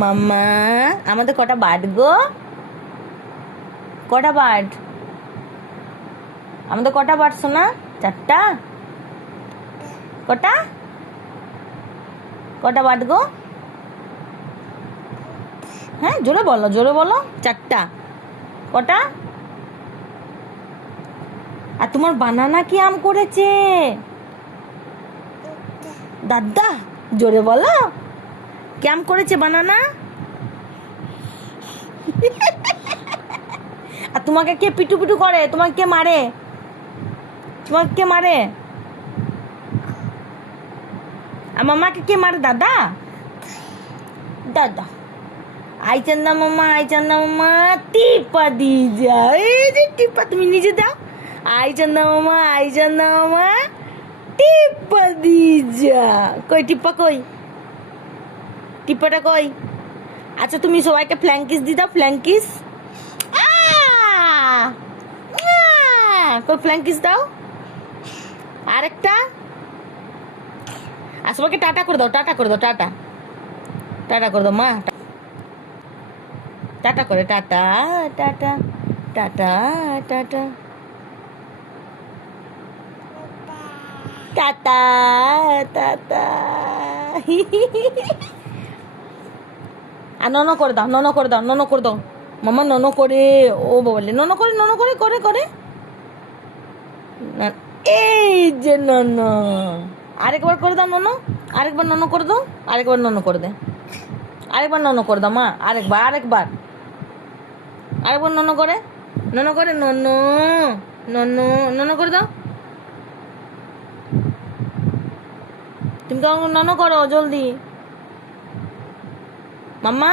মাম্মা আমাদের কটা বার্ড গো? কটা বার্ড? আমাদের কটা বার্ড শোনা? চারটা? কটা কটা বার্ড গো? হ্যাঁ জোরে বলো, জোরে বলো। চারটা। কটা? আর তোমার বানানা কি আম করেছে? দাদা জোরে বলো। কি আম করেছে বানানা? আর তোমাকে কে পিটু পিটু করে? তোমাকে কে মারে? তোমাকে কে মারে? আর মামাকে কে মারে? দাদা দাদা আই চান্দা মামা, আই চান্দা মামা টিপা দিয়ে যাও। এই যে টিপা তুমি নিজে দাও। আই চান্দা মামা, আই চান্দা মামা টিপা দিয়ে যা। কই টিপা কই? টিপাটা কই? আচ্ছা তুমি সবাইকে ফ্ল্যাঙ্কিস দিয়ে দাও। ফ্ল্যাঙ্কিস কই? ফ্ল্যাঙ্কিস দাও। আরেকটা। আর সবাইকে টাটা করে দাও, টাটা করে দাও। টাটা টাটা করে দাও মা। টাটা করে, tata tata tata tata tata tata. আর ননো করে দাও, ননো করে দাও, ননো করে দাও মামা। ননো করে, ও বলে ননো করে, ননো করে করে করে। এই যে ননো। আরেকবার করে দাও ননো। আরেকবার ননো করে দাও। আরেকবার ননো করে দে। আরেকবার ননো করে দাও মা। আরেকবার, আরেকবার, আরেকবার ননো করে, ননো করে, ননো ননো ননো করে দাও। তুমি তো ননো করো জলদি মাম্মা।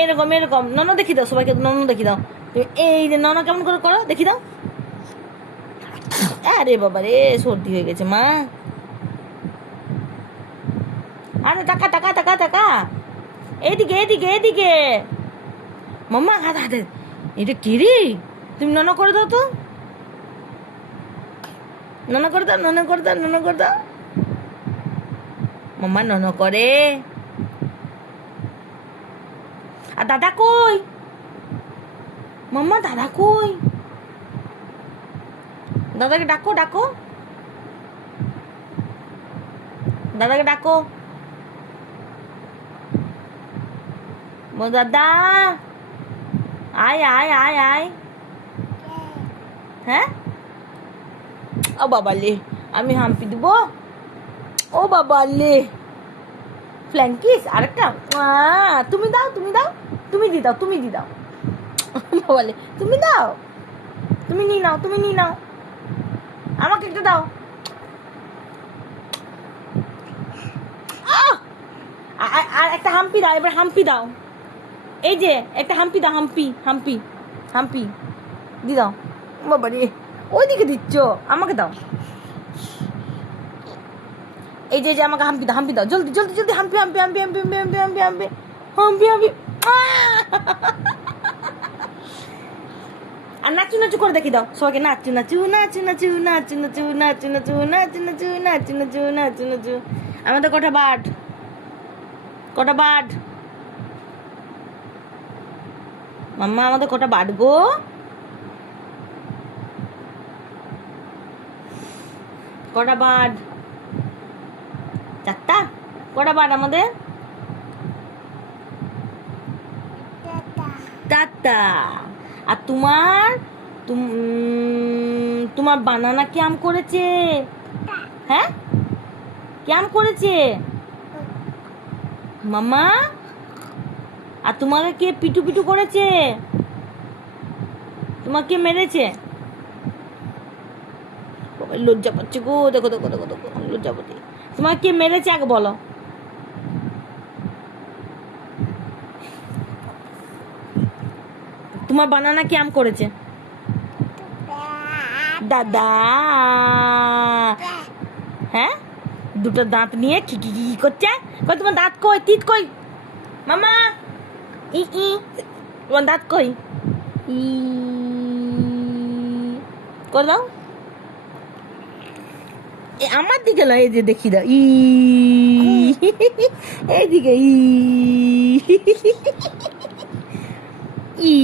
এরকম এরকম ননো দেখি দাও সবাইকে। ননো দেখি দাও তুমি। এই যে ননো কেমন করে করো দেখি দাও। আরে বাবা রে, সর্দি হয়ে গেছে মা। আরে টাকা টাকা টাকা টাকা। এইদিকে এইদিকে এইদিকে মাম্মা। হাতে হাতে। এটা কি রে? তুমি ননো করে দাও তো। ননো করে দাও, ননো করে দাও, ননো করে দাও মাম্মা। ননো করে। আর দাদা কই? মাম্মা দাদা কই? দাদাকে ডাকো, ডাকো দাদাকে ডাকো। দাদা আয় আয় আয় আয়। হ্যাঁ ও বাবা লে, আমি হাম্পি দিব। ও বাবা লে। ফ্ল্যাঙ্কিস আরেকটা। তুমি দাও, তুমি দাও, তুমি দি দাও, তুমি দি দাও। বাবা লে, তুমি দাও। তুমি নিয়ে নাও, তুমি নিয়ে নাও। আমাকে একটা দাও। আর একটা হাম্পি দাও। এবার হাম্পি দাও। এই যে একটা হাম্পি দাও। হাম্পি হাম্পি হাম্পি দি দাও। বাবা রে, ওইদিকে দিচ্ছ, আমাকে দাও। এই যে আমাকে হাম্পি দাও, হাম্পি দাও জলদি জলদি জলদি। হাম্পি হাম্পি হাম্পি হাম্পি হাম্পি হাম্পি হাম্পি হাম্পি হাম্পি হাম্পি। আর নাচু নাচু করে দেখি দাও সবাইকে। নাচু নাচু নাচু নাচু নাচু নাচু নাচু নাচু নাচু নাচু নাচু নাচু নাচু নাচু। আমাদের কটা বার্ড? কটা বার্ড মাম্মা? আমাদের কটা বার্ড গো? কটা বার্ড? চারটা। কটা বার্ড আমাদের? চারটা। আর তোমার? তোমার বানানা কি আম করেছে? হ্যাঁ কি আম করেছে মামা? আর তোমাকে কে পিটু পিটু করেছে? তোমাকে মেরেছে? লজ্জা পাচ্ছে গো। দেখো দেখো দেখো দেখো, লজ্জা পাচ্ছে। তোমাকে কে মেরেছে আগে বলো। তোমার বানানা কি আম করেছে? দাদা। হ্যাঁ দুটো দাঁত নিয়ে কি কি কি করছে? কই তোমার দাঁত কই? তিত কই মামা? ই ই তোমার দাঁত কই? ই করে দাও। আমার দিকে নয়, এই যে দেখি দাও। এইদিকে ই ই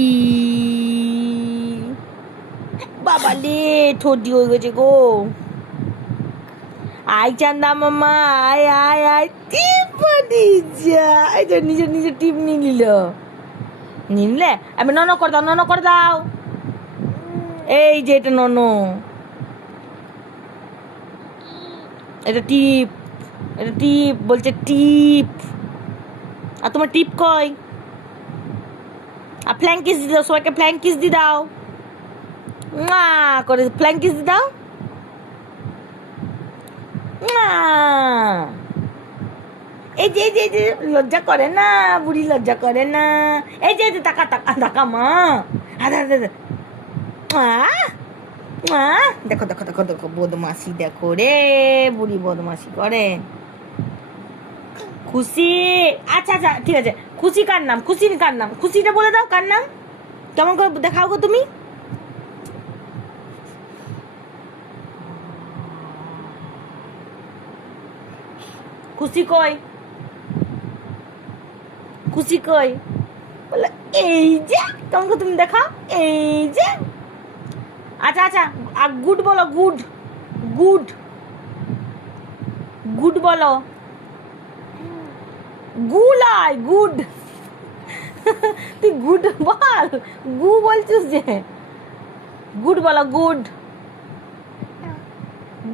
বাবা রে ঠোঁটি হয়ে গেছে গো। আই চান্দা মামা আয় আয় আয় টিপ যা। এই যে নিজের নিজের টিপ নিয়ে নিলে আমি নন করে দাও, নন করে দাও। এই যে এটা নন, এটা টিপ, এটা টিপ বলছে টিপ। আর তোমার টিপ কই? আর ফ্ল্যাঙ্ক কিস দিয়ে দাও, সবাইকে ফ্ল্যাঙ্ক কিস দিয়ে দাও, মা করে ফ্ল্যাঙ্ক কিস দিয়ে দাও। এই যে এই যে লজ্জা করে না, বুড়ি লজ্জা করে না। এই যে টাকা টাকা টাকা মা, দেখো দেখো দেখো দেখো বদমাসি দেখো রে, বুড়ি বদমাসি করে। খুশি, আচ্ছা আচ্ছা ঠিক আছে। খুশি কার নাম? খুশির কার নাম? খুশিটা বলে দাও কার নাম, কেমন করে দেখাও গো তুমি। খুশি কই? খুশি কই? বলে এই যে, কেমন করে তুমি দেখাও, এই যে। আচ্ছা আচ্ছা, আর গুড বলো, গুড গুড গুড বলো। গুলাই গুড, তুই গুড বল, গু বলছিস যে। গুড বলো, গুড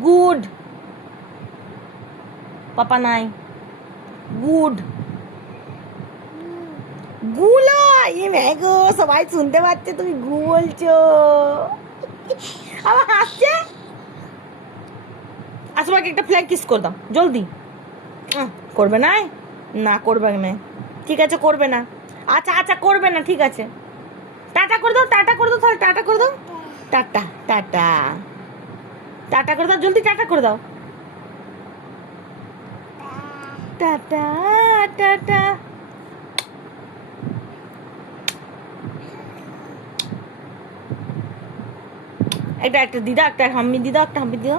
গুড। পাপা নাই, গুড গুলাই। ম্যাগো সবাই শুনতে পাচ্ছে তুমি গু বলছো, আমার হাসছে। আর সবাইকে একটা ফ্ল্যাগ কিস করে দাও জলদি। করবে না, না করবে না, ঠিক আছে করবে না। আচ্ছা আচ্ছা করবে না, ঠিক আছে। টাটা করে দাও, টাটা করে দাও, তাহলে টাটা করে দাও। টাটা টাটা টাটা করে দাও, জলদি টাটা করে দাও। Tata tata. একটা একটা দিদা, একটা হাম্মি দিদা, একটা হাম্মি দিদা,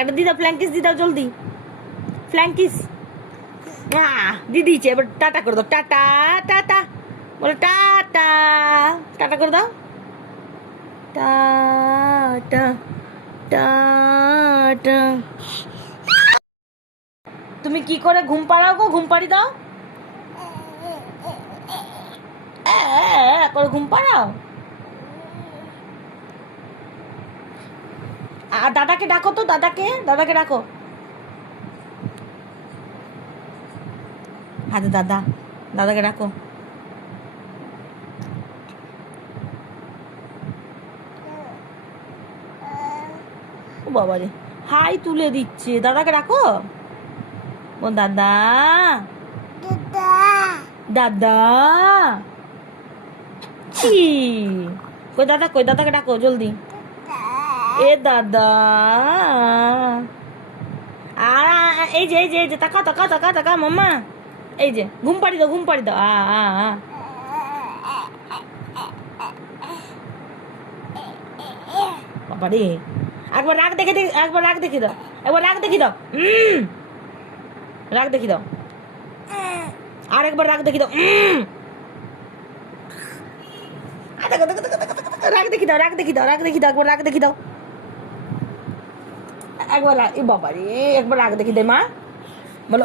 একটা দিদা ফ্ল্যাঙ্কিস দিদাও জলদি, ফ্ল্যাঙ্কিস। দিয়ে দিয়েছে, এবার টাটা করে দাও। টাটা টাটা বলে, টাটা টাটা করে দাও। Tata tata. তুমি কি করে ঘুম পাড়াও গো? ঘুম পাড়ি দাও করে, ঘুম পাড়াও। আর দাদাকে ডাকো তো, দাদাকে, দাদাকে ডাকো। হাতে দাদা, দাদাকে ডাকো। ও বাবা রে, হাই তুলে দিচ্ছে। দাদাকে ডাকো, ও দাদা দাদা। কি কই দাদা, কই দাদাকে ডাকো জলদি। এ দাদা। এই যে এই যে এই যে তাকা তাকা তাকা তাকা মাম্মা, এই যে ঘুম পাড়ি দাও, ঘুম পাড়ি দাও। বাবা রে, একবার রাগ দেখে, একবার রাগ দেখি দাও, একবার রাগ দেখি দাও, রাগ দেখি দাও, আর একবার রাগ দেখি দাও, রাগ দেখি দাও, রাগ দেখি দাও, রাগ দেখি দাও, একবার রাগ দেখি দাও, একবার রাগ। এ বাবা রে, একবার রাগ দেখি দে মা, বলো